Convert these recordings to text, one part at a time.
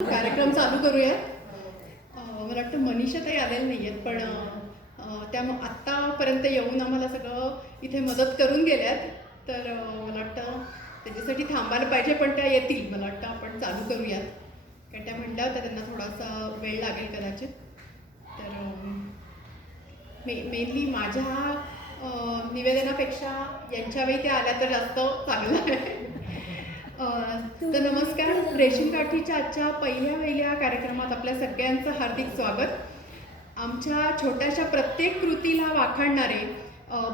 कार्यक्रम चालू करूया. मला वाटतं मनीषा ताई आलेल्या नाही आहेत, पण त्या आत्तापर्यंत येऊन आम्हाला सगळं इथे मदत करून गेल्यात. तर मला वाटतं त्याच्यासाठी थांबायला पाहिजे, पण त्या येतील. मला वाटतं आपण चालू करूयात, कारण त्या म्हणल्या होत्या त्यांना थोडासा वेळ लागेल कदाचित. तर मेनली माझ्या निवेदनापेक्षा यांच्या वेळी त्या आल्या तर जास्त चांगलं आहे. तर नमस्कार. रेशीम काठीच्या आजच्या पहिल्या कार्यक्रमात आपल्या सगळ्यांचं हार्दिक स्वागत. आमच्या छोट्याशा प्रत्येक कृतीला वाखाणणारे,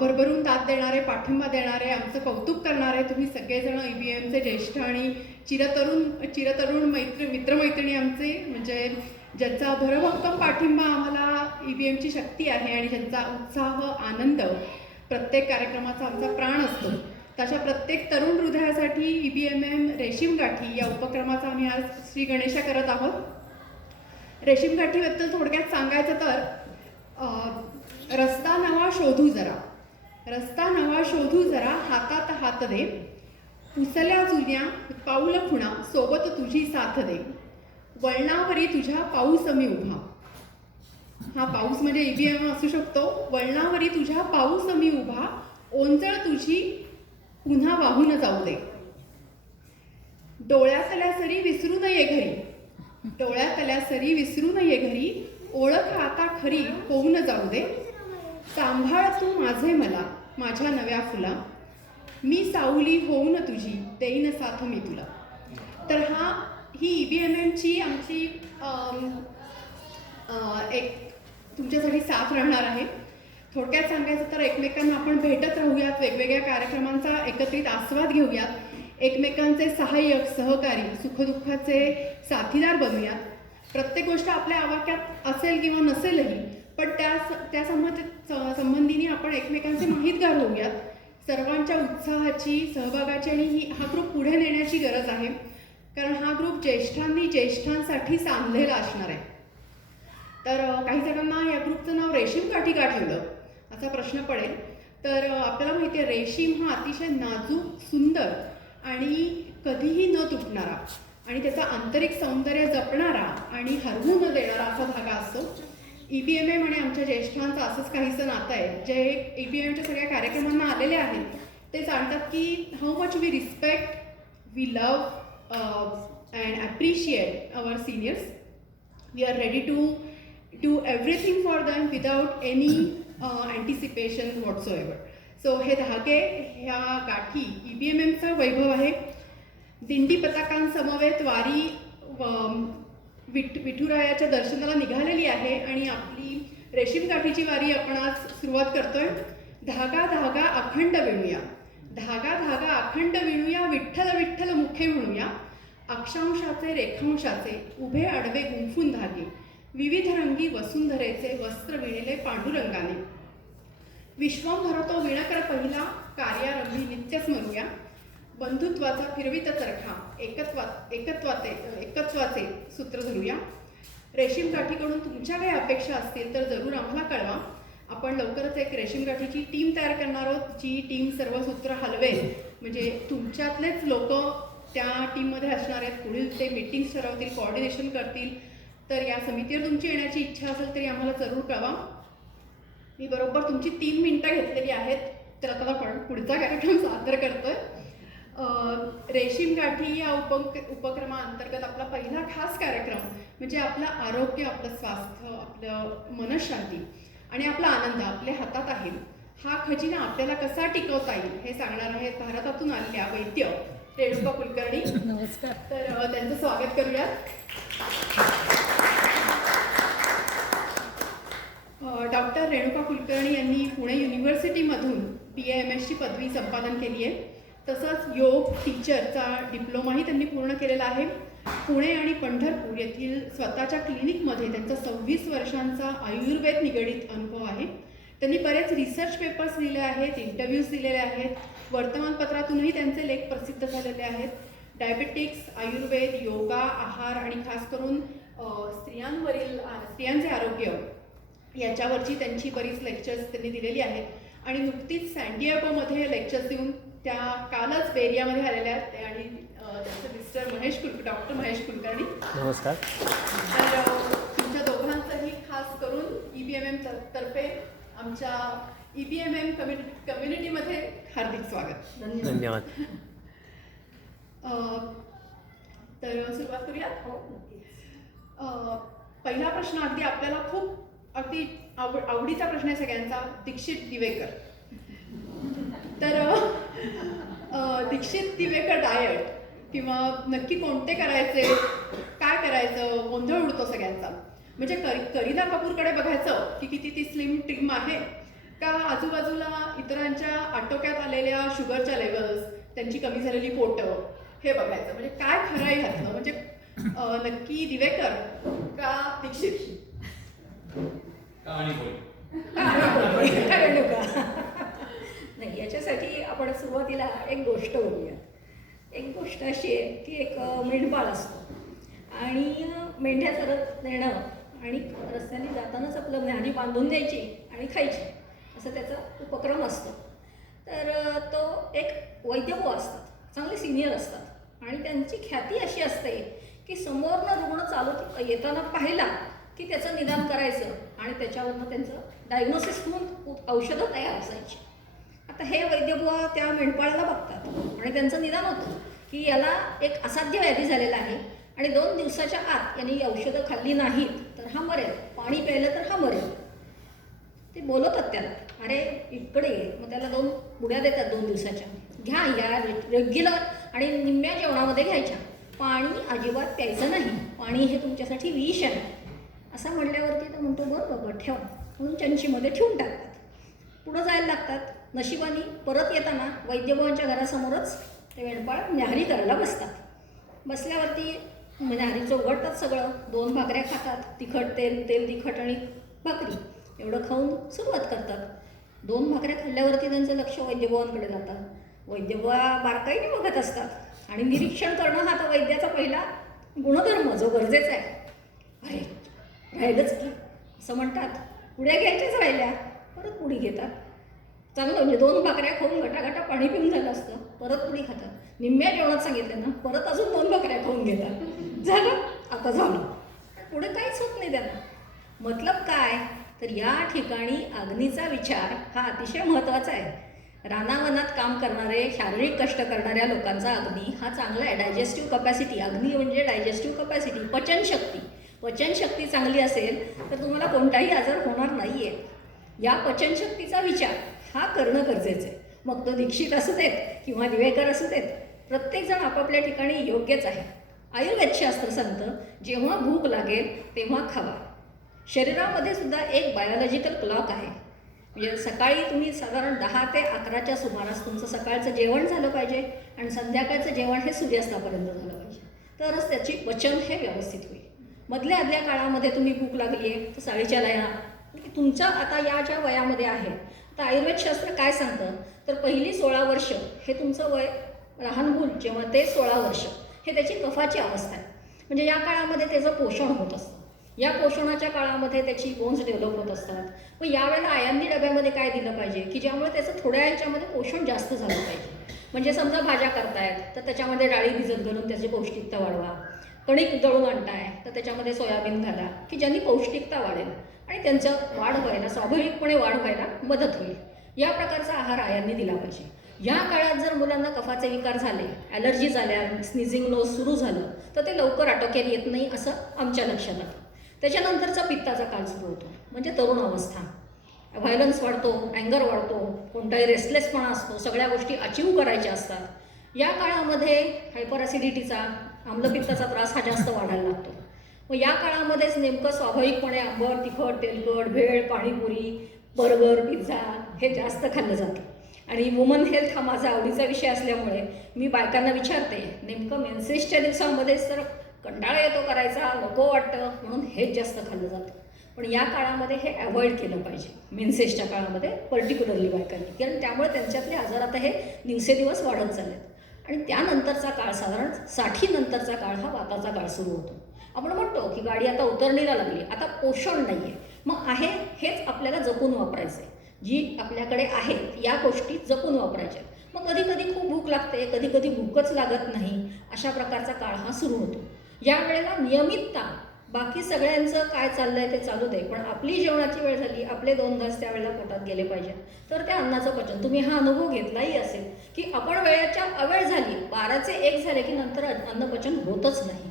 भरभरून दाद देणारे, पाठिंबा देणारे, आमचं कौतुक करणारे तुम्ही सगळेजण EBMचे ज्येष्ठ आणि चिरतरुण मित्रमैत्रिणी आमचे, म्हणजे ज्यांचा भरभक्कम पाठिंबा आम्हाला EBMची शक्ती आहे आणि ज्यांचा उत्साह आनंद प्रत्येक कार्यक्रमाचा आमचा प्राण असतो. तशा प्रत्येक तरुण हृदयासाठी EBMM रेशीम गाठी या उपक्रमाचा आम्ही आज श्री गणेशा करत आहोत. रेशीम गाठीबद्दल थोडक्यात सांगायचं तर, रस्ता नवा शोधू जरा, रस्ता नवा शोधू जरा, हातात हात दे, पुसल्या जुन्या पाऊल खुणा, सोबत तुझी साथ दे, वळणावरी तुझ्या पाऊस मी उभा. हा पाऊस म्हणजे EBM असू शकतो. वळणावरी तुझ्या पाऊस मी उभा, ओंजळ तुझी पुन्हा वाहून जाऊ दे, डोळ्यातल्या सरी विसरू नये घरी, डोळ्यातल्या सरी विसरू नये घरी, ओळख आता खरी होऊन जाऊ दे, सांभाळ तू माझे मला माझ्या नव्या फुला, मी सावली होऊन तुझी देईन साथ मी तुला. तर ही EBMMची आमची एक तुमच्यासाठी साथ राहणार आहे. थोडक्यात सांगायचं तर एकमेकांना आपण भेटत राहूयात, वेगवेगळ्या कार्यक्रमांचा एकत्रित आस्वाद घेऊयात, एकमेकांचे सहाय्यक, सहकारी, सुखदुःखाचे साथीदार बनूयात. प्रत्येक गोष्ट आपल्या आवाक्यात असेल किंवा नसेलही, पण त्या संबंधीने आपण एकमेकांचे माहितगार होऊयात. सर्वांच्या उत्साहाची, सहभागाची आणि हा ग्रुप पुढे नेण्याची गरज आहे, कारण हा ग्रुप ज्येष्ठांसाठी सांधलेला असणार आहे. तर काही जणांना या ग्रुपचं नाव रेशीम काठी का ठेवलं असा प्रश्न पडेल. तर आपल्याला माहिती आहे, रेशीम हा अतिशय नाजूक, सुंदर आणि कधीही न तुटणारा आणि त्याचा आंतरिक सौंदर्य जपणारा आणि हरवू न देणारा असा धागा असतो. EBMM आणि आमच्या ज्येष्ठांचं असंच काहीसं नातं आहे. जे EBMच्या सगळ्या कार्यक्रमांना आलेले आहेत ते सांगतात की how much we respect, we love and appreciate our seniors. We are ready to do everything for them without any anticipation whatsoever. So हे धागे, ह्या गाठी EBMMचं वैभव आहे. दिंडी पताकांसमवेत वारी विठुरायाच्या दर्शनाला निघालेली आहे आणि आपली रेशीम गाठीची वारी आपण आज सुरुवात करतोय. धागा धागा अखंड विणूया, धागा धागा अखंड विणूया, विठ्ठल विठ्ठल मुखे म्हणूया, अक्षांशाचे रेखांशाचे उभे आडवे गुंफून धागे, विविध रंगी वसुंधरेचे वस्त्र विणेले पांडुरंगाने, विश्वंभरतो विणकर पहिला, कार्यारंभी नित्य स्मरूया, बंधुत्वाचा फिरवित चरखा, एकत्वाचे सूत्र धरूया. रेशीम गाठीकडून तुमच्या काही अपेक्षा असतील तर जरूर आम्हाला कळवा. आपण लवकरच एक रेशीम गाठीची टीम तयार करणार आहोत, जी टीम सर्व सूत्र हलवेल. म्हणजे तुमच्यातलेच लोक त्या टीममध्ये असणार आहेत. पुढील ते मीटिंग्स ठरवतील, कोऑर्डिनेशन करतील. तर या समितीवर तुमची येण्याची इच्छा असेल तरी आम्हाला जरूर कळवा. मी बरोबर तुमची 3 मिनिटं घेतलेली आहेत, तर आता आपण पुढचा कार्यक्रम सादर करतोय. रेशीम गाठी या उपक्रमाअंतर्गत आपला पहिला खास कार्यक्रम म्हणजे आपलं आरोग्य, आपलं स्वास्थ्य, आपलं मनःशांती आणि आपला आनंद आपल्या हातात आहे. हा खजिना आपल्याला कसा टिकवता येईल हे सांगणार आहेत भारतातून आलेल्या वैद्य रेणुका कुलकर्णी. नमस्कार. तर त्यांचं स्वागत करूयात. डॉक्टर रेणुका कुलकर्णी यांनी पुणे युनिव्हर्सिटीमधून BAMS पदवी संपादन केली आहे. तसंच योग टीचरचा डिप्लोमाही त्यांनी पूर्ण केलेला आहे. पुणे आणि पंढरपूर येथील स्वतःच्या क्लिनिकमध्ये त्यांचा 26 वर्षांचा आयुर्वेद निगडीत अनुभव आहे. त्यांनी बरेच रिसर्च पेपर्स लिहिले आहेत, इंटरव्ह्यूज दिलेले आहेत, वर्तमानपत्रातूनही त्यांचे लेख प्रसिद्ध झालेले आहेत. डायबेटिक्स, आयुर्वेद, योगा, आहार आणि खास करून स्त्रियांचे आरोग्य याच्यावरची त्यांची बरीच लेक्चर्स त्यांनी दिलेली आहेत. आणि नुकतीच सॅन डिएगोमध्ये लेक्चर्स देऊन त्या कालच बेरियामध्ये आलेल्या आहेत आणि त्यांचे मिस्टर डॉक्टर महेश कुलकर्णी. नमस्कार. तर तुमच्या दोघांचंही खास करून EBMM तर्फे आमच्या EBMM कम्युनिटीमध्ये हार्दिक स्वागत. धन्यवाद. तर सुरुवात करूयात. पहिला प्रश्न अगदी आपल्याला खूप अगदी आवडीचा प्रश्न आहे सगळ्यांचा. दीक्षित दिवेकर. तर दीक्षित दिवेकर डायट किंवा नक्की कोणते करायचे, काय करायचं, गोंधळ उडतो सगळ्यांचा. म्हणजे करीना कपूरकडे बघायचं की किती ती स्लिम ट्रिम आहे, का आजूबाजूला इतरांच्या आटोक्यात आलेल्या शुगरच्या लेवल्स, त्यांची कमी झालेली पोटं, हे बघायचं. म्हणजे काय खरं आहे ह्यातलं. म्हणजे नक्की दिवेकर का दीक्षित? नाही, याच्यासाठी आपण सुरुवातीला एक गोष्ट बोलूया. एक गोष्ट अशी आहे की एक मेंढपाळ असतो आणि मेंढ्या चरत नेणं आणि रस्त्याने जातानाच आपलं न्याहारी बांधून द्यायची आणि खायची, असं त्याचा उपक्रम असतो. तर तो एक वैद्यबुवा असतात, चांगले सिनियर असतात आणि त्यांची ख्याती अशी असते की समोरनं रुग्ण चालत येताना पाहिला की त्याचं निदान करायचं आणि त्याच्यावरनं त्यांचं डायग्नोसिस होऊन औषधं तयार असायची. आता हे वैद्यबुवा त्या मेंढपाळाला बघतात आणि त्यांचं निदान होतं की याला एक असाध्य व्याधी झालेला आहे आणि 2 दिवसाच्या आत यांनी औषधं खाल्ली नाहीत तर हा मरेल, पाणी प्यायलं तर हा मरेल. ते बोलवतात त्याला, अरे इकडे ये. मग त्याला 2 पुड्या देतात 2 दिवसाच्या, घ्या या रेग्युलर आणि निम्म्या जेवणामध्ये घ्यायच्या. पाणी अजिबात प्यायचं नाही, पाणी हे तुमच्यासाठी विष आहे. असं म्हणल्यावरती तो म्हणतो बरं बाबा ठेव, म्हणून चंचीमध्ये ठेवून टाकतात. पुढं जायला लागतात. नशिबाने परत येताना वैद्यबुवांच्या घरासमोरच ते मेंढपाळ न्याहारी करायला बसतात. बसल्यावरती न्याहारीचं उघडतात सगळं, 2 भाकऱ्या खातात, तिखट तेल तिखट आणि भाकरी एवढं खाऊन सुरुवात करतात. 2 भाकऱ्या खाल्ल्यावरती त्यांचं लक्ष वैद्यबुवांकडे जातं. वैद्यबुवा बारकाईने बघत असतात आणि निरीक्षण करणं हा तर वैद्याचा पहिला गुणधर्म जो गरजेचा आहे. अरे राहिलंच की असं म्हणतात, पुड्या घ्यायच्याच राहिल्या, परत पुडी घेतात. चांगलं म्हणजे 2 भाकऱ्या खाऊन गटागटा पाणी पिऊन झालं असतं, परत पुडी खातात. निम्म्या जेवणात सांगितलं ना, परत अजून 2 भाकऱ्या खाऊन घेतात. झालं, आता झालं, पुढे काहीच होत नाही त्यांना. मतलब काय, तर या ठिकाणी अग्नीचा विचार हा अतिशय महत्त्वाचा आहे. रानावनात काम करणारे, शारीरिक कष्ट करणाऱ्या लोकांचा अग्नी हा चांगला आहे. डायजेस्टिव्ह कपॅसिटी, अग्नी म्हणजे डायजेस्टिव्ह कपॅसिटी, पचनशक्ती. पचनशक्ती चांगली असेल तर तुम्हाला कोणताही आजार होणार नाही आहे. या पचनशक्तीचा विचार हा करणं गरजेचं आहे. मग तो दीक्षित असू देत किंवा दिवेकर असू देत, प्रत्येकजण आपापल्या ठिकाणी योग्यच आहे. आयुर्वेदशास्त्र सांगतं जेव्हा भूक लागेल तेव्हा खावा. शरीरामध्ये सुद्धा एक बायोलॉजिकल क्लॉक आहे. म्हणजे सकाळी तुम्ही साधारण 10 ते 11च्या सुमारास तुमचं सकाळचं जेवण झालं पाहिजे आणि संध्याकाळचं जेवण हे सूर्यास्तापर्यंत झालं पाहिजे, तरच त्याची पचन हे व्यवस्थित होईल. मधल्या आदल्या काळामध्ये तुम्ही भूक लागली आहे तर 4:30ला या. तुमच्या आता या ज्या वयामध्ये आहे, आता आयुर्वेदशास्त्र काय सांगतं तर पहिली 16 वर्ष हे तुमचं वय, लहान मूल जेव्हा ते 16 वर्ष हे त्याची कफाची अवस्था आहे. म्हणजे या काळामध्ये त्याचं पोषण होत असतं. या पोषणाच्या काळामध्ये त्याची बोन्स डेव्हलप होत असतात. मग यावेळेला आयर्नी डब्यामध्ये काय दिलं पाहिजे की ज्यामुळे त्याचं थोड्या ह्याच्यामध्ये पोषण जास्त झालं पाहिजे. म्हणजे समजा भाज्या करतायत तर त्याच्यामध्ये डाळी भिजत घालून त्याची पौष्टिकता वाढवा. कणिक दळून आणताय तर त्याच्यामध्ये सोयाबीन घाला की ज्यांनी पौष्टिकता वाढेल आणि त्यांचं वाढ व्हायला, स्वाभाविकपणे वाढ व्हायला मदत होईल. या प्रकारचा आहार आयांनी दिला पाहिजे. या काळात जर मुलांना कफाचे विकार झाले, ॲलर्जी झाल्या, स्निझिंग नोज सुरू झालं तर ते लवकर आटोक्यात येत नाही असं आमच्या लक्षात आलं. त्याच्यानंतरचा पित्ताचा काळ सुरू होतो, म्हणजे तरुण अवस्था. व्हायलन्स वाढतो, अँगर वाढतो, कोणताही रेस्टलेसपणा असतो, सगळ्या गोष्टी अचीव करायच्या असतात. या काळामध्ये हायपर ॲसिडिटीचा, आम्लपित्ताचा त्रास हा जास्त वाढायला लागतो. मग या काळामध्येच नेमकं स्वाभाविकपणे आंबट, तिखट, तेलकट, भेळ, पाणीपुरी, बर्गर, पिझ्झा हे जास्त खाल्लं जातं. आणि वुमन हेल्थ हा माझा आवडीचा विषय असल्यामुळे मी बायकांना विचारते, नेमकं मेन्सेसच्या दिवसामध्येच तर कंटाळा येतो करायचा, नको वाटतं, म्हणून हेच जास्त खाल्लं जातं. पण या काळामध्ये हे अवॉइड केलं पाहिजे, मेन्सेसच्या काळामध्ये पर्टिक्युलरली बायकांनी, कारण त्यामुळे त्यांच्यातले आजार आता हे दिवसेदिवस वाढत चालले. आणि त्यानंतरचा काळ, साधारण 60 नंतरचा काळ हा वाताचा काळ सुरू होतो. आपण म्हणतो की गाडी आता उतरणीला लागली, आता पोषण नाही आहे. मग आहे हेच आपल्याला जपून वापरायचं आहे. जी आपल्याकडे आहेत या गोष्टी जपून वापरायच्या. मग कधी कधी खूप भूक लागते, कधी कधी भूकच लागत नाही, अशा प्रकारचा काळ हा सुरू होतो. या वेळेला नियमितता, बाकी सगळ्यांचं काय चाललं आहे ते चालू दे, पण आपली जेवणाची वेळ झाली, आपले 2 घास त्यावेळेला पोटात गेले पाहिजेत, तर त्या अन्नाचं पचन. तुम्ही हा अनुभव घेतलाही असेल की आपण वेळेच्या अवेळ झाली, 12चे 1 झाले की नंतर अन्नपचन होतच नाही.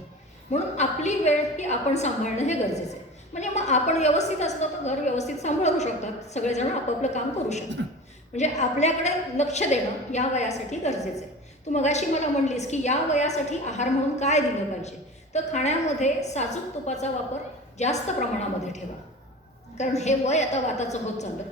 म्हणून आपली वेळ ही आपण सांभाळणं हे गरजेचं आहे. म्हणजे मग आपण व्यवस्थित असलो तर घर व्यवस्थित सांभाळू शकतात, सगळेजण आपापलं काम करू शकतात. म्हणजे आपल्याकडे लक्ष देणं या वयासाठी गरजेचं आहे. तू मगाशी मला म्हणलीस की या वयासाठी आहार म्हणून काय दिलं पाहिजे, तर खाण्यामध्ये साजूक तुपाचा वापर जास्त प्रमाणामध्ये ठेवा, कारण हे वय आता वाताचं होत चाललं.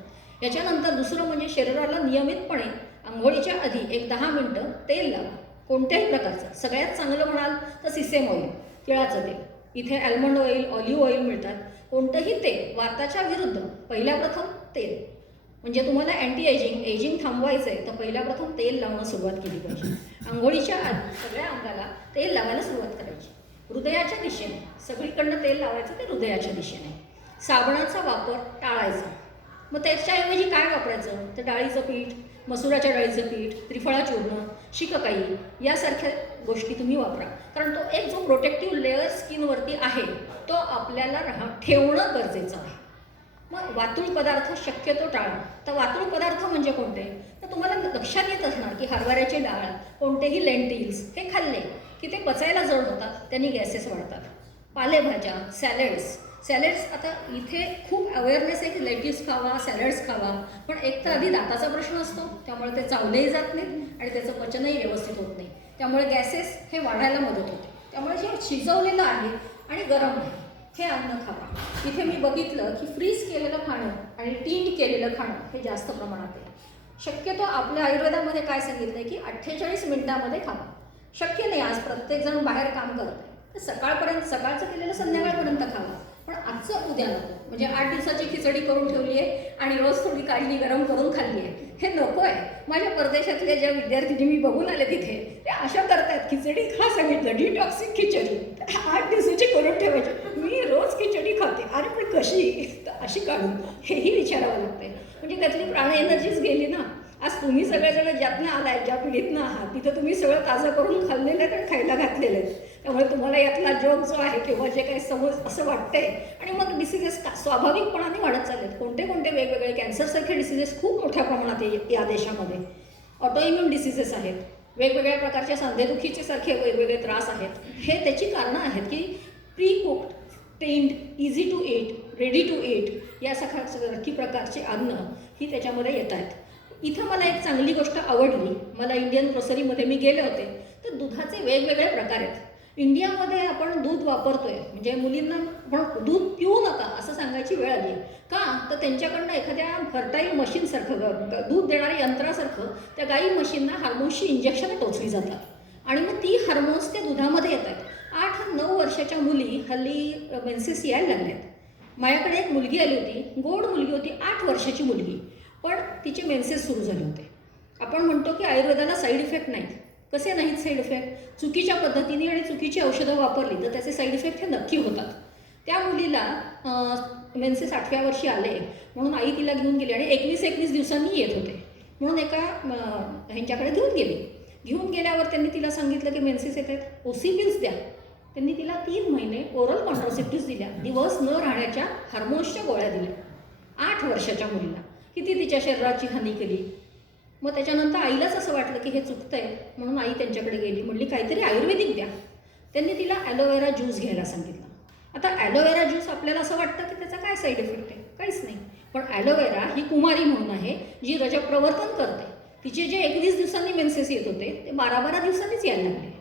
याच्यानंतर दुसरं म्हणजे शरीराला नियमितपणे आंघोळीच्या आधी एक 10 मिनटं तेल लावा, कोणत्याही प्रकारचं. सगळ्यात चांगलं म्हणाल तर सिसेम ऑइल, तिळाचं तेल. इथे ॲल्मंड ऑइल, ऑलिव्ह ऑइल मिळतात. कोणतंही तेल वाताच्या विरुद्ध पहिल्या प्रथम तेल. म्हणजे तुम्हाला एजिंग थांबवायचं आहे तर पहिल्या प्रथम तेल लावणं सुरुवात केली पाहिजे. आंघोळीच्या आधी सगळ्या अंगाला तेल लावायला सुरुवात करायची. हृदयाच्या दिशेने सगळीकडनं तेल लावायचं ते हृदयाच्या दिशेने. साबणाचा वापर टाळायचा. मग त्याच्याऐवजी काय वापरायचं तर डाळीचं पीठ, मसुराच्या डाळीचं पीठ, त्रिफळा चूर्ण, शिककाई यासारख्या गोष्टी तुम्ही वापरा, कारण तो एक जो प्रोटेक्टिव्ह लेअर स्किनवरती आहे तो आपल्याला ठेवणं गरजेचं आहे. मग वातुळ पदार्थ शक्यतो टाळा. तर वातुळ पदार्थ म्हणजे कोणते, तर तुम्हाला लक्षात येत असणार की हरभऱ्याची डाळ, कोणतेही लेंटिल्स हे खाल्ले की ते पचायला जड होतात, त्यांनी गॅसेस वाढतात. पालेभाज्या, सॅलेड्स आता इथे खूप अवेअरनेस आहे की लेट्यूस खावा, सॅलड्स खावा, पण एक तर आधी दाताचा प्रश्न असतो, त्यामुळे ते चावलेही जात नाहीत आणि त्याचं पचनही व्यवस्थित होत नाही, त्यामुळे गॅसेस हे वाढायला मदत होते. त्यामुळे जे शिजवलेलं आहे आणि गरम आहे हे अन्न खावा. इथे मी बघितलं की फ्रीज केलेलं खाणं आणि टींड केलेलं खाणं हे जास्त प्रमाणात आहे. शक्यतो आपल्या आयुर्वेदामध्ये काय सांगितलं आहे की 48 मिनिटामध्ये खावा. शक्य नाही, आज प्रत्येकजण बाहेर काम करत आहे, तर सकाळचं केलेलं संध्याकाळपर्यंत खावा, पण आजचं उद्या नको. म्हणजे 8 दिवसाची खिचडी करून ठेवली आहे आणि रोज थोडी काढली गरम करून खाल्ली आहे, हे नको आहे. माझ्या परदेशातल्या ज्या विद्यार्थ्यांनी मी बघून आले तिथे ते अशा करतात, खिचडी खा सांगितलं, डिटॉक्सिक खिचडी 8 दिवसाची करून ठेवायची. मी रोज खिचडी खाते, अरे पण कशी, तर अशी काढून हेही विचारावं लागते. म्हणजे त्यातली प्राण एनर्जीच गेली ना. आज तुम्ही सगळेजण ज्यातनं आलाय, ज्या पिढीतनं आहात, तिथं तुम्ही सगळं ताजं करून खाल्लेलं आहे आणि खायला घातलेलं आहे. त्यामुळे तुम्हाला यातला जोग जो आहे किंवा जे काही समज असं वाटतंय, आणि मग डिसिजेस स्वाभाविकपणाने वाढत चाललेत. कोणते वेगवेगळे कॅन्सरसारखे डिसिजेस खूप मोठ्या प्रमाणात या देशामध्ये. ऑटोइम्युन डिसिजेस आहेत, वेगवेगळ्या प्रकारच्या सांधेदुखीचे सारखे वेगवेगळे त्रास आहेत. हे त्याची कारणं आहेत की pre cooked, tinned, easy to eat, ready to eat यासारखी प्रकारचे अन्न ही त्याच्यामध्ये येत आहेत. इथं मला एक चांगली गोष्ट आवडली. मला इंडियन ग्रोसरीमध्ये मी गेले होते, तर दुधाचे वेगवेगळे प्रकार आहेत. इंडियामध्ये आपण दूध वापरतोय, म्हणजे मुलींना पण दूध पिऊ नका असं सांगायची वेळ आली आहे. का तर त्यांच्याकडनं एखाद्या फर्टाईल मशीनसारखं, दूध देणाऱ्या यंत्रासारखं त्या गाई म्हशींना हार्मोन्सची इंजेक्शन टोचली जातात आणि मग ती हार्मोन्स त्या दुधामध्ये येतात. 8-9 वर्षाच्या मुली हल्ली मेन्सेस यायला लागल्यात. माझ्याकडे एक मुलगी आली होती, गोड मुलगी होती, 8 वर्षाची मुलगी, पण तिचे मेन्सेस सुरू झाले होते. आपण म्हणतो की आयुर्वेदाला साईड इफेक्ट नाहीत. कसे नाहीत साईड इफेक्ट? चुकीच्या पद्धतीने आणि चुकीची औषधं वापरली तर त्याचे साईड इफेक्ट हे नक्की होतात. त्या मुलीला मेन्सेस 8व्या वर्षी आले म्हणून आई तिला घेऊन गेली आणि 21 दिवसांनी येत होते म्हणून एका ह्यांच्याकडे घेऊन गेल्यावर त्यांनी तिला सांगितलं की मेन्सेस येत आहेत, ओसी पिल्स द्या. त्यांनी तिला 3 महिने ओरल कॉन्ट्रासेप्टिव्स दिल्या, दिवस न राहण्याच्या हार्मोन्सच्या गोळ्या दिल्या. 8 वर्षाच्या मुलीला किती तिच्या शरीराची हानी केली. मग त्याच्यानंतर आईलाच असं वाटलं की हे चुकतंय, म्हणून आई त्यांच्याकडे गेली, म्हणली काहीतरी आयुर्वेदिक द्या. त्यांनी तिला ॲलोवेरा ज्यूस घ्यायला सांगितलं. आता ॲलोवेरा ज्यूस आपल्याला असं वाटतं की त्याचा काय साईड इफेक्ट आहे, काहीच नाही. पण ॲलोवेरा ही कुमारी म्हणून आहे जी रजप्रवर्तन करते. तिचे जे 21 दिवसांनी मेन्सेस येत होते ते 12 दिवसांनीच यायला लागले.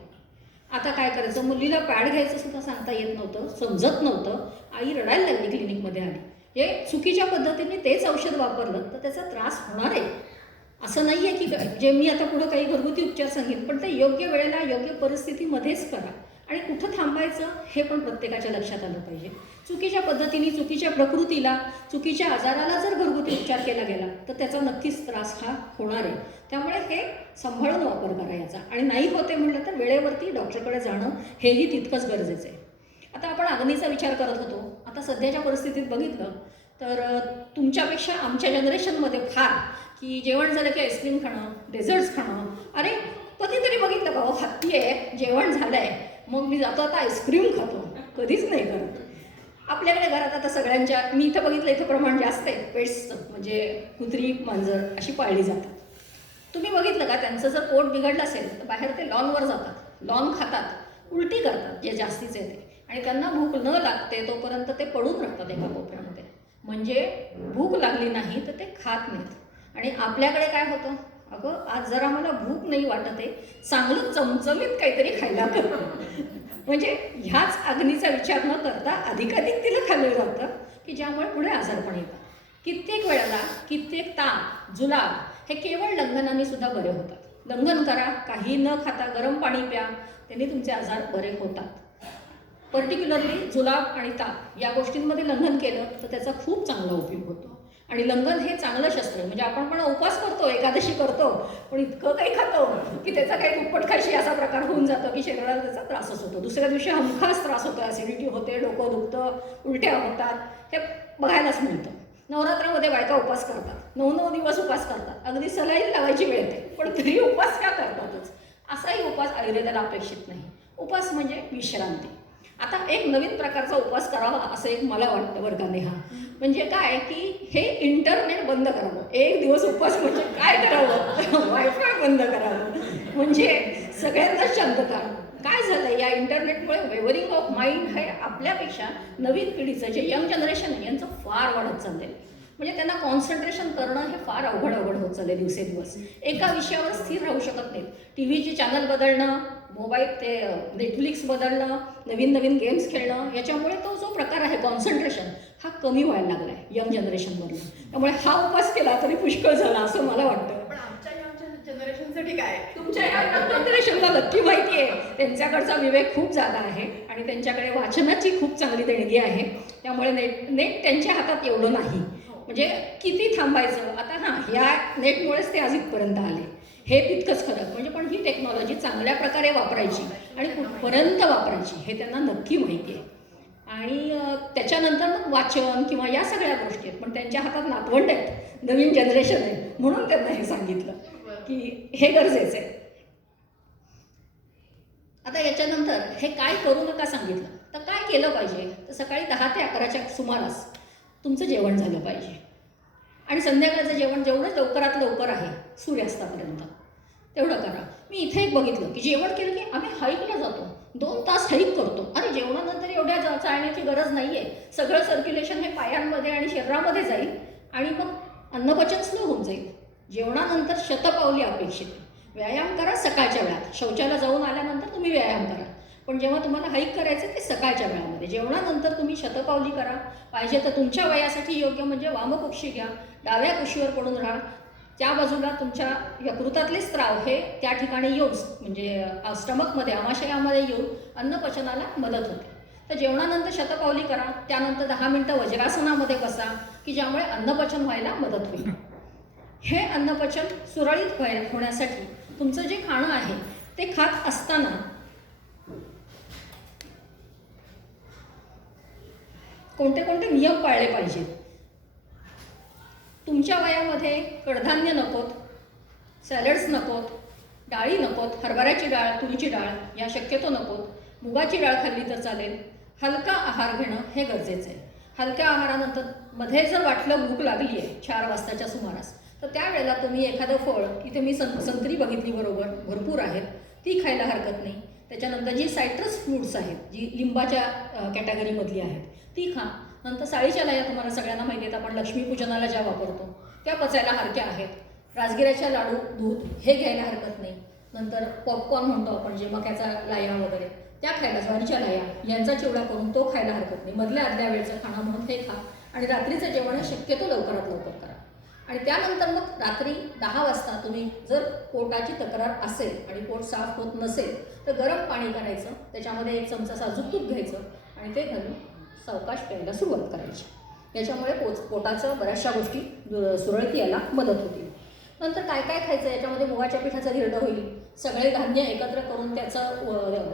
आता काय करायचं, मुलीला पॅड घ्यायचं सुद्धा सांगता येत नव्हतं, समजत नव्हतं. आई रडायला लागली, क्लिनिकमध्ये आली. हे चुकीच्या पद्धतीने तेच औषध वापरलं तर त्याचा त्रास होणार आहे. असं नाही आहे की जे मी आता पुढं काही घरगुती उपचार सांगेन, पण ते योग्य वेळेला योग्य परिस्थितीमध्येच करा. आणि कुठं थांबायचं हे पण प्रत्येकाच्या लक्षात आलं पाहिजे. चुकीच्या पद्धतीने, चुकीच्या प्रकृतीला, चुकीच्या आजाराला जर घरगुती उपचार केला गेला तर त्याचा नक्कीच त्रास हा होणार आहे. त्यामुळे हे सांभाळून वापर करा याचा. आणि नाही होते म्हटलं तर वेळेवरती डॉक्टरकडे जाणं हेही तितकंच गरजेचं आहे. आता आपण अग्नीचा विचार करत होतो. आता सध्याच्या परिस्थितीत बघितलं तर तुमच्यापेक्षा आमच्या जनरेशनमध्ये फार की जेवण झालं की आईस्क्रीम खाणं, डेझर्ट्स खाणं, अरे कधीतरी बघितलं का हो, हत्ती आहे, जेवण झालंय, मग मी जातो आता आईस्क्रीम खातो, कधीच नाही करत. आपल्याकडे घरात आता सगळ्यांच्या, मी इथं बघितलं इथं प्रमाण जास्त आहे पेट्सचं, म्हणजे कुत्री मांजर अशी पाळली जातात. तुम्ही बघितलं का त्यांचं जर पोट बिघडलं असेल तर बाहेर ते लॉनवर जातात, लॉन खातात, उलटी करतात जे जास्तीचे ते, आणि त्यांना भूक न लागते तोपर्यंत ते पडून राहतात एका कोपऱ्यामध्ये. म्हणजे भूक लागली नाही तर ते खात नाहीत. आणि आपल्याकडे काय होतं, अगं आज जरा मला भूक नाही वाटत आहे, चांगलं चमचमीत काहीतरी खायला करतो. म्हणजे ह्याच अग्नीचा विचार न करता अधिकाधिक तिला खाल्लं जातं की ज्यामुळे पुढे आजारपण येतात. कित्येक वेळेला कित्येक ताप जुलाब हे केवळ लंघनाने सुद्धा बरे होतात. लंघन करा, काही न खाता गरम पाणी प्या, त्यांनी तुमचे आजार बरे होतात. पर्टिक्युलरली जुलाब आणि ताप या गोष्टींमध्ये लंघन केलं तर त्याचा खूप चांगला उपयोग होतो. आणि लंघन हे चांगलं शस्त्र आहे. म्हणजे आपण पण उपवास करतो, एकादशी करतो, पण इतकं काही खातो की त्याचा काही दुप्पट खाशी असा प्रकार होऊन जातो की शरीराला त्याचा त्रासच होतो. दुसऱ्या दिवशी हमखास त्रास होतो, ॲसिडिटी होते, डोकं दुखतं, उलट्या होतात, हे बघायलाच मिळतं. नवरात्रामध्ये बायका उपवास करतात, 9 दिवस उपवास करतात, अगदी सलाईन लावायची वेळ येते, पण तरी उपवास का करतातच. असाही उपवास आयुर्वेदाला अपेक्षित नाही. उपवास म्हणजे विश्रांती. आता एक नवीन प्रकारचा उपवास करावा असं एक मला वाटतं बरं का नेहा. म्हणजे काय की हे इंटरनेट बंद करावं. एक दिवस उपवास म्हणजे काय करावं, वायफाय बंद करावं, म्हणजे सगळ्यांनाच शांतता. काय झालं, या इंटरनेटमुळे वेवरिंग ऑफ माइंड हे आपल्यापेक्षा नवीन पिढीचं जे यंग जनरेशन आहे यांचं फार वाढत चाललं आहे. म्हणजे त्यांना कॉन्सन्ट्रेशन करणं हे फार अवघड होत चालले दिवसेंदिवस. एका विषयावर स्थिर राहू शकत नाहीत. टी व्हीचे चॅनल बदलणं, मोबाईल ते नेटफ्लिक्स बदलणं, नवीन नवीन गेम्स खेळणं, याच्यामुळे तो जो प्रकार आहे कॉन्सन्ट्रेशन हा कमी व्हायला लागला आहे यंग जनरेशनमधून. त्यामुळे हा उपवास केला तरी पुष्कळ झाला असं मला वाटतं. पण आमच्या जनरेशनसाठी काय, तुमच्या या जनरेशनला नक्की माहिती आहे, त्यांच्याकडचा विवेक खूप जादा आहे आणि त्यांच्याकडे वाचनाची खूप चांगली देणगी आहे. त्यामुळे नेट त्यांच्या हातात एवढं नाही. म्हणजे किती थांबायचं आता. हां, या नेटमुळेच ते आज इथपर्यंत आले, हे तितकंच खरं. म्हणजे पण ही टेक्नॉलॉजी चांगल्या प्रकारे वापरायची आणि कुठपर्यंत वापरायची हे त्यांना नक्की माहिती आहे. आणि त्याच्यानंतर मग वाचन किंवा या सगळ्या गोष्टी आहेत. पण त्यांच्या हातात नातवंड आहेत, नवीन जनरेशन आहे, म्हणून त्यांना हे सांगितलं की हे गरजेचं आहे. आता याच्यानंतर हे काय करू नका सांगितलं तर काय केलं पाहिजे, तर सकाळी 10 ते 11च्या सुमारास तुमचं जेवण झालं पाहिजे. आणि संध्याकाळचं जेवण जेवढं लवकरात लवकर आहे सूर्यास्तापर्यंत तेवढं करा. मी इथे एक बघितलं की जेवण केलं की आम्ही हाईकला जातो, 2 तास हाईक करतो. आणि जेवणानंतर एवढ्या चालण्याची गरज नाही आहे. सगळं सर्क्युलेशन हे पायांमध्ये आणि शरीरामध्ये जाईल आणि मग अन्नपचन स्लो होऊन जाईल. जेवणानंतर शतपावली अपेक्षित. व्यायाम करा सकाळच्या वेळात, शौचाला जाऊन आल्यानंतर तुम्ही व्यायाम करा, पण जेव्हा तुम्हाला हाईक करायचं ते सकाळच्या वेळामध्ये. जेवणानंतर तुम्ही शतपावली करा. पाहिजे तर तुमच्या वयासाठी योग्य म्हणजे वामकुक्षी घ्या, डाव्या कुशीवर पडून राहा. त्या बाजूला तुमच्या यकृतातले स्त्राव हे त्या ठिकाणी येऊन म्हणजे स्टमकमध्ये आमाशयामध्ये येऊन अन्नपचनाला मदत होते. तर जेवणानंतर शतपावली करा, त्यानंतर 10 मिनटं वज्रासनामध्ये बसा की ज्यामुळे अन्नपचन व्हायला मदत होईल. हे अन्नपचन सुरळीत होण्यासाठी तुमचं जे खाणं आहे ते खात असताना कोणते कोणते नियम पाळले पाहिजेत. तुमच्या वयामध्ये कडधान्य नकोत, सॅलड्स नकोत, डाळी नकोत, हरभऱ्याची डाळ, तुरीची डाळ या शक्यतो नकोत, मुगाची डाळ खाल्ली तर चालेल. हलका आहार घेणं हे गरजेचं आहे. हलक्या आहारानंतर मध्ये जर वाटलं भूक लागली आहे 4 वाजताच्या सुमारास, तर त्यावेळेला तुम्ही एखादं फळ, इथे मी संत्री बघितली बरोबर भरपूर आहेत, ती खायला हरकत नाही. त्याच्यानंतर जी सायट्रस फ्रूट्स आहेत, जी लिंबाच्या कॅटेगरीमधली आहेत, ती खा. नंतर साळीच्या लाया तुम्हाला सगळ्यांना माहिती आहेत, आपण लक्ष्मीपूजनाला ज्या वापरतो त्या पचायला हलक्या आहेत. राजगिऱ्याच्या लाडू, दूध हे घ्यायला हरकत नाही. नंतर पॉपकॉर्न म्हणतो आपण, जे मक्याचा लाया वगैरे त्या खायला, ज्वारीच्या लाया यांचा चिवडा करून तो खायला हरकत नाही. मधल्या अर्ध्या वेळचं खाणं म्हणून हे खा. आणि रात्रीचं जेवण हे शक्यतो लवकरात लवकर करा. आणि त्यानंतर मग रात्री 10 वाजता तुम्ही जर पोटाची तक्रार असेल आणि पोट साफ होत नसेल तर गरम पाणी करायचं, त्याच्यामध्ये 1 चमचा साजूक तूप घ्यायचं आणि ते घालून सावकाश प्यायला सुरुवात करायची. याच्यामुळे पोटाचं बऱ्याचशा गोष्टी सुरळीत यायला मदत होती. नंतर काय काय खायचं, याच्यामध्ये मुगाच्या पिठाचा धिरडं होईल. सगळे धान्य एकत्र करून त्याचं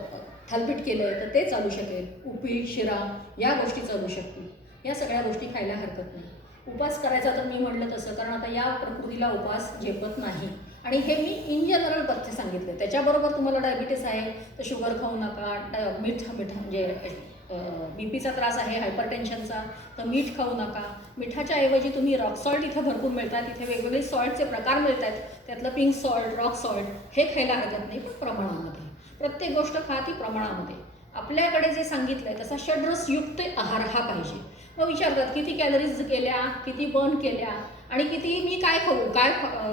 थालपीठ केलं आहे तर ते चालू शकेल. उपीट, शिरा या गोष्टी चालू शकतील. या सगळ्या गोष्टी खायला हरकत नाही. उपवास करायचा तर मी म्हटलं तसं, कारण आता या प्रकृतीला उपवास झेपत नाही आणि हे मी इन जनरल पथ्य सांगितले. त्याच्याबरोबर तुम्हाला डायबिटीस आहे तर शुगर खाऊ नका, मीठ म्हणजे बीपीचा त्रास आहे, हायपरटेन्शनचा, तर मीठ खाऊ नका. मिठाच्या ऐवजी तुम्ही रॉक सॉल्ट इथे भरपूर मिळतात, इथे वेगवेगळे सॉल्टचे प्रकार मिळत आहेत, त्यातलं पिंक सॉल्ट, रॉक सॉल्ट हे खायला हरकत नाही, पण प्रमाणामध्ये. प्रत्येक गोष्ट खा ती प्रमाणामध्ये. आपल्याकडे जे सांगितलं आहे तसा षड्रसयुक्त आहार हा पाहिजे. मग विचारतात किती कॅलरीज केल्या, किती बर्न केल्या, आणि किती मी काय खाऊ,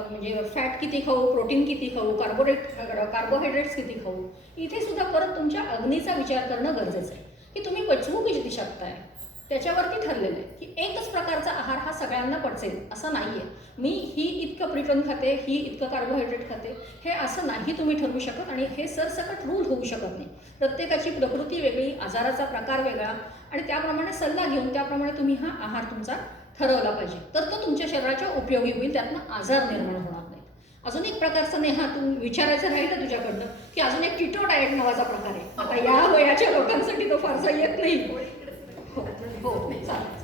म्हणजे फॅट किती खाऊ, प्रोटीन किती खाऊ, कार्बोहायड्रेट्स किती खाऊ. इथे सुद्धा परत तुमच्या अग्नीचा विचार करणं गरजेचं आहे की तुम्ही पचवू किती शकताय. त्याच्यावरती ठरलेलं आहे की एकच प्रकारचा आहार हा सगळ्यांना पचेल असं नाही आहे. मी ही इतकं प्रोटीन खाते, ही इतकं कार्बोहायड्रेट खाते, हे असं नाही तुम्ही ठरवू शकत, आणि हे सरसकट रूल होऊ शकत नाही. प्रत्येकाची प्रकृती वेगळी, आजाराचा प्रकार वेगळा, आणि त्याप्रमाणे सल्ला घेऊन त्याप्रमाणे तुम्ही हा आहार तुमचा ठरवला पाहिजे, तर तो तुमच्या शरीराच्या उपयोगी होईल, त्यातनं आजार निर्माण होणार नाही. अजून एक प्रकारचं नेहा तू विचारायचं राहिलं तुझ्याकडनं की अजून एक कीटो डाएट नावाचा प्रकार आहे. आता या वयाच्या लोकांसाठी तो फारसा येत नाही. हो हो चालेल.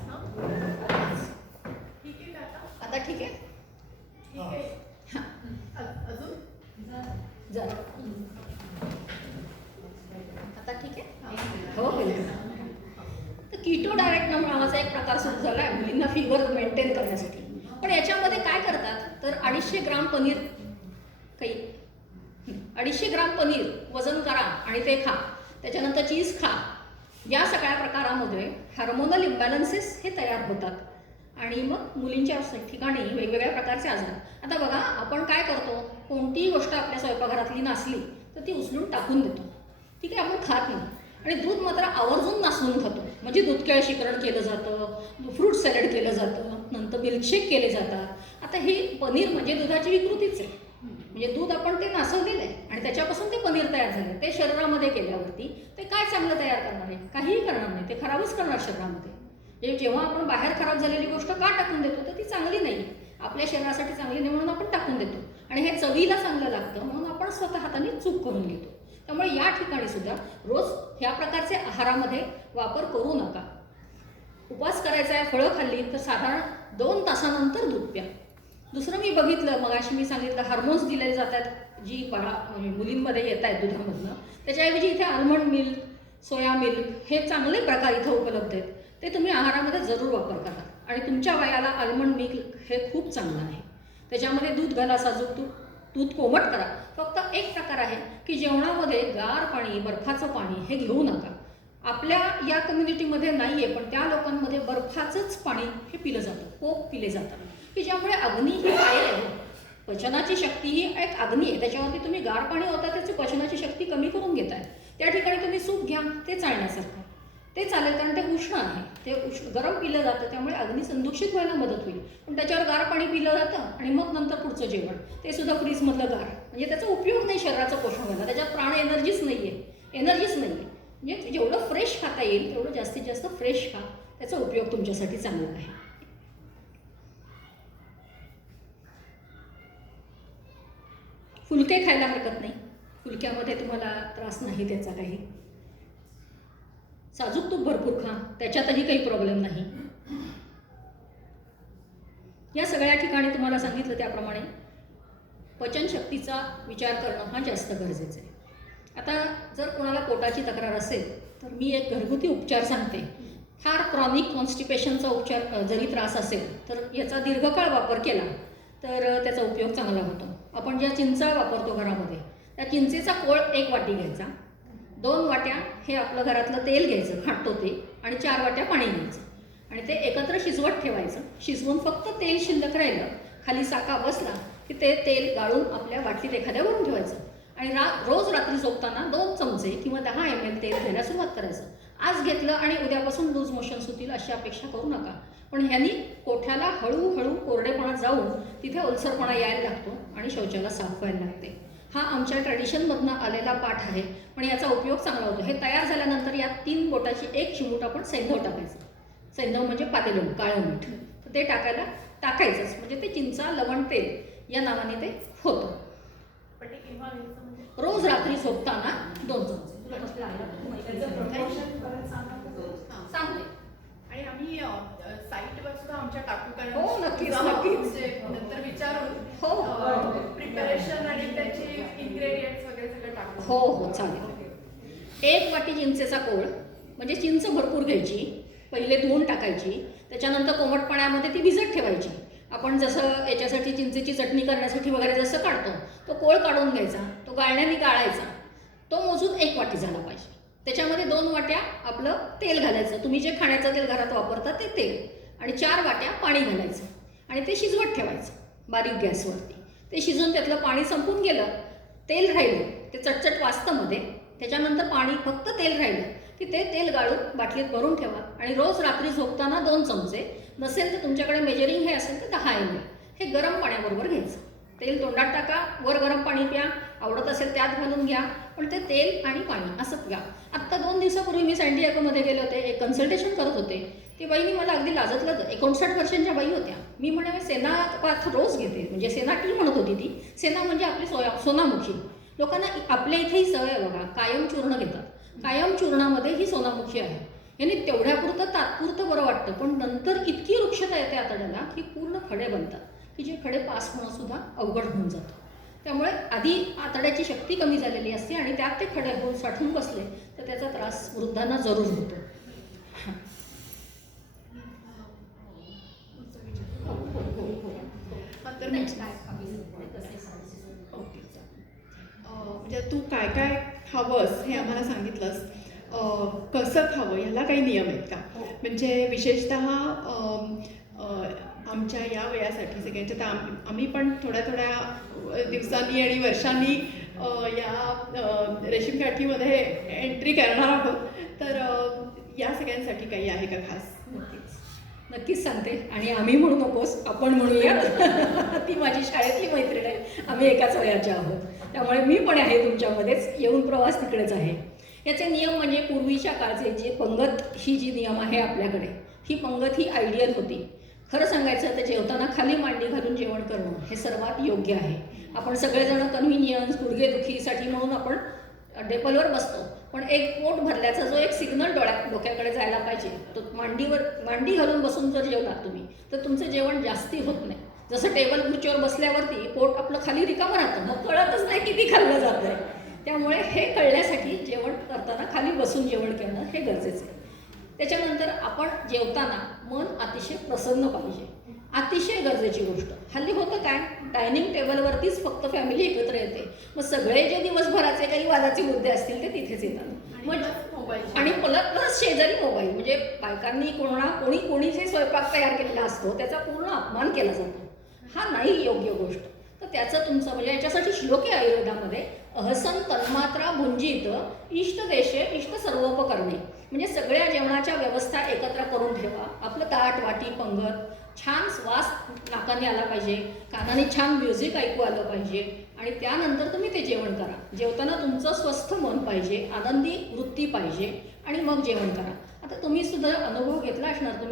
आता ठीक आहे. हां जरा आता ठीक आहे. हो बिलकुल. तर कीटो डाएट नावाचा एक प्रकार सुरू झाला आहे मुलींना फिगर मेंटेन करण्यासाठी. पण याच्यामध्ये काय करतात तर 250 ग्राम पनीर, काही 250 ग्राम पनीर वजन करा आणि ते खा, त्याच्यानंतर चीज खा. या सगळ्या प्रकारामध्ये हार्मोनल इम्बॅलन्सेस हे तयार होतात, आणि मग मुलींच्या ठिकाणी वेगवेगळ्या प्रकारचे आजार. आता बघा आपण काय करतो, कोणतीही गोष्ट आपल्या स्वयंपाकघरातली नसली तर ती उचलून टाकून देतो, ठीक आहे, आपण खात नाही. आणि दूध मात्र आवर्जून नासवून खातो. म्हणजे दूधकेळ शिकरण केलं जातं, फ्रूट सॅलड केलं जातं, नंतर मिल्कशेक केले जातात. आता हे पनीर म्हणजे दुधाची विकृतीच आहे. म्हणजे दूध आपण ते नासवलेलं आहे आणि त्याच्यापासून ते पनीर तयार झालं. ते शरीरामध्ये केल्यावरती ते काय चांगलं तयार करणार आहे, काहीही करणार नाही, ते खराबच करणार शरीरामध्ये. जेव्हा आपण बाहेर खराब झालेली गोष्ट का टाकून देतो तर ती चांगली नाही, आपल्या शरीरासाठी चांगली नाही म्हणून आपण टाकून देतो, आणि हे चवीला चांगलं लागतं म्हणून आपण स्वतः हाताने चूक करून घेतो. त्यामुळे या ठिकाणी सुद्धा रोज ह्या प्रकारचे आहारामध्ये वापर करू नका. उपवास करायचा आहे, फळं खाल्ली तर साधारण 2 तासानंतर दूध प्या. दुसरं मी बघितलं, मगाशी मी सांगितलं हार्मोन्स दिले जातात जी मुलींमध्ये येत आहेत दुधामधनं, त्याच्याऐवजी इथे आल्मंड मिल्क, सोया मिल्क हे चांगले प्रकार इथं उपलब्ध आहेत. ते तुम्ही आहारामध्ये जरूर वापर करा, आणि तुमच्या वयाला आल्मंड मिल्क हे खूप चांगलं आहे. त्याच्यामध्ये दूध घाला, साजूक दूध कोमट करा. फक्त एक प्रकार आहे की जेवणामध्ये गार पाणी, बर्फाचं पाणी हे घेऊ नका. आपल्या या कम्युनिटीमध्ये नाही आहे, पण त्या लोकांमध्ये बर्फाचंच पाणी हे पिलं जातं, कोक पिले जातात, की ज्यामुळे अग्नी ही काय आहे, पचनाची शक्ती ही एक अग्नी आहे, त्याच्यावरती तुम्ही गार पाणी होता त्याची पचनाची शक्ती कमी करून घेताय. त्या ठिकाणी तुम्ही सूप घ्या, ते चालण्यासारखं ते चालेल, कारण ते उष्ण आहे, ते गरम पिलं जातं, त्यामुळे अग्नी संदूषित व्हायला मदत होईल. पण त्याच्यावर गार पाणी पिलं जातं आणि मग नंतर पुढचं जेवण ते सुद्धा फ्रीजमधलं गार, म्हणजे त्याचा उपयोग नाही शरीराचं पोषण व्हायला, त्याच्यात प्राण एनर्जीच नाही आहे. म्हणजे जेवढं फ्रेश खाता येईल तेवढं जास्तीत जास्त फ्रेश खा, त्याचा उपयोग तुमच्यासाठी चांगला आहे. फुलके खायला हरकत नाही, फुलक्यामध्ये तुम्हाला त्रास नाही त्याचा काही. साजूक तूप भरपूर खा, त्याच्यातही काही प्रॉब्लेम नाही. या सगळ्या ठिकाणी तुम्हाला सांगितलं त्याप्रमाणे पचनशक्तीचा विचार करणं हा जास्त गरजेचं आहे. आता जर कोणाला पोटाची तक्रार असेल तर मी एक घरगुती उपचार सांगते. फार क्रॉनिक कॉन्स्टिपेशनचा उपचार जरी त्रास असेल तर याचा दीर्घकाळ वापर केला तर त्याचा उपयोग चांगला होतो. आपण ज्या चिंचा वापरतो घरामध्ये, त्या चिंचेचा कोळ 1 वाटी घ्यायचा, 2 वाट्या हे आपलं घरातलं तेल घ्यायचं, फाटतो ते, आणि 4 वाट्या पाणी घ्यायचं, आणि ते एकत्र शिजवत ठेवायचं. शिजवून फक्त तेल शिल्लक राहिलं, खाली साका बसला की ते तेल गाळून आपल्या वाटलीत एखाद्या भरून ठेवायचं, आणि रोज रात्री झोपताना 2 चमचे किंवा 10 ml तेल घ्यायला सुरुवात करायचं. आज घेतलं आणि उद्यापासून लूज मोशन्स होतील अशी अपेक्षा करू नका, पण ह्यांनी कोठ्याला हळूहळू कोरडेपणा जाऊन तिथे ओलसरपणा यायला लागतो आणि शौचाला साफ व्हायला लागते. हा आमच्या ट्रॅडिशनमधनं आलेला पाठ आहे, पण याचा उपयोग चांगला होतो. हे तयार झाल्यानंतर या 3 बोटाची 1 चिमूट आपण सैंधव टाकायचं. सैंधव म्हणजे पातेलं, काळं मीठ, तर ते टाकायचंच, म्हणजे ते चिंचा लवण तेल या नावाने ते होतं. रोज रात्री झोपताना 2 चमचे सांगते. आणि आम्ही साईटवर सुद्धा आमच्या टाकू हो, नक्कीच. नंतर विचारून हो. प्रिपरेशन हो हो चालेल. 1 वाटी चिंचेचा कोळ, म्हणजे चिंच भरपूर घ्यायची, पहिले धुवून टाकायची, त्याच्यानंतर कोमट पाण्यामध्ये ती भिजत ठेवायची. आपण जसं याच्यासाठी चिंचेची चटणी करण्यासाठी वगैरे जसं काढतो, तो कोळ काढून घ्यायचा, तो गाळण्याने गाळायचा, तो मोजून 1 वाटी झाला पाहिजे. त्याच्यामध्ये 2 वाट्या आपलं तेल घालायचं, तुम्ही जे खाण्याचं तेल घरात वापरता ते तेल, आणि 4 वाट्या पाणी घालायचं आणि ते शिजवत ठेवायचं बारीक गॅसवरती. ते शिजून त्यातलं पाणी संपून गेलं, तेल राहिलं, ते चटचट वाजतं मध्ये, त्याच्यानंतर पाणी फक्त तेल राहिलं की ते तेल गाळून बाटलीत भरून ठेवा आणि रोज रात्री झोपताना 2 चमचे, नसेल तर तुमच्याकडे मेजरिंग हे असेल तर 10 ml हे गरम पाण्याबरोबर घ्यायचं. तेल तोंडात टाका, वर गरम पाणी प्या, आवडत असेल त्यात घालून घ्या, पण ते तेल आणि पाणी असं प्या. आत्ता 2 दिवसापूर्वी मी सॅन डिएगोमध्ये गेले होते, एक कन्सल्टेशन करत होते. ती बाईनी मला अगदी लाजतलं, 59 वर्षांच्या बाई होत्या. मी म्हणे सेना पाथ रोज घेते, म्हणजे सेना टी म्हणत होती ती. सेना म्हणजे आपली सोनामुखी. लोकांना आपल्या इथेही सवय आहे बघा, कायम चूर्ण घेतात. कायम चूर्णामध्ये ही सोनामुखी आहे. याने तेवढ्यापुरतं तात्पुरतं बरं वाटतं, पण नंतर इतकी वृक्षता येते आतड्याला की पूर्ण खडे बनतात, की जे खडे पास होणं सुद्धा अवघड होऊन जातं. त्यामुळे आधी आतड्याची शक्ती कमी झालेली असते आणि त्यात ते खडे होऊन साठून बसले तर त्याचा त्रास वृद्धांना जरूर होतो. तर म्हणजे तू काय काय खावंस हे आम्हाला सांगितलंस. कसं खावं ह्याला काही नियम आहेत का? म्हणजे विशेषतः आमच्या या वयासाठी सगळ्यांच्या, तर आम्ही पण थोड्या थोड्या दिवसांनी आणि वर्षांनी या रेशीम काठीमध्ये एंट्री करणार आहोत. तर या सगळ्यांसाठी काही आहे का खास? नक्कीच सांगते. आणि आम्ही म्हणू नकोस, आपण म्हणूया. ती माझी शाळेतली मैत्रीण आहे, आम्ही एकाच वयाच्या आहोत, त्यामुळे मी पण आहे तुमच्यामध्येच, येऊन प्रवास तिकडेच आहे. याचे नियम म्हणजे पूर्वीच्या काळचे जे पंगत ही जी नियम आहे आपल्याकडे, ही पंगत ही आयडियल होती. खरं सांगायचं तर जेवताना खाली मांडी घालून जेवण करणं हे सर्वात योग्य आहे. आपण सगळेजण कन्व्हिनियन्स, गुडघेदुखीसाठी म्हणून आपण टेबलवर बसतो, पण एक पोट भरल्याचा जो एक सिग्नल डोक्याकडे जायला पाहिजे, तो मांडी घालून बसून जर जेवलात तुम्ही तर तुमचं जेवण जास्ती होत नाही. जसं टेबल खुर्चीवर बसल्यावरती पोट आपलं खाली रिकामं राहतं, मग कळतच नाही किती खाल्लं जातं आहे. त्यामुळे हे कळण्यासाठी जेवण करताना खाली बसून जेवण करणं हे गरजेचं आहे. त्याच्यानंतर आपण जेवताना मन अतिशय प्रसन्न पाहिजे, अतिशय गरजेची गोष्ट. हल्ली होतं काय, डायनिंग टेबलवरतीच फक्त फॅमिली एकत्र येते, मग सगळे जे दिवसभराचे काही वादाचे मुद्दे असतील ते तिथेच येतात. मग आणि प्लस शेजारी मोबाईल, म्हणजे बायकांनी कोणी जे स्वयंपाक तयार केलेला असतो त्याचा पूर्ण अपमान केला जातो. हा नाही योग्य गोष्ट. तर त्याचं तुमचं म्हणजे याच्यासाठी श्लोक आहे आयुर्वेदामध्ये, अहसन तन्मात्रा भुंजित इष्ट देशे इष्ट सर्वोपकरणे. म्हणजे सगळ्या जेवणाच्या व्यवस्था एकत्र करून ठेवा. आपलं ताट, वाटी, पंगत, छान श्वास नाकाने आला पाहिजे, कानाने छान म्युझिक ऐकू आलं पाहिजे, आणि त्यानंतर तुम्ही ते जेवण करा. जेवताना तुमचं स्वस्थ मन पाहिजे, आनंदी वृत्ती पाहिजे, आणि मग जेवण करा. आता तुम्ही सुद्धा अनुभव घेतला असणार, तुम्ही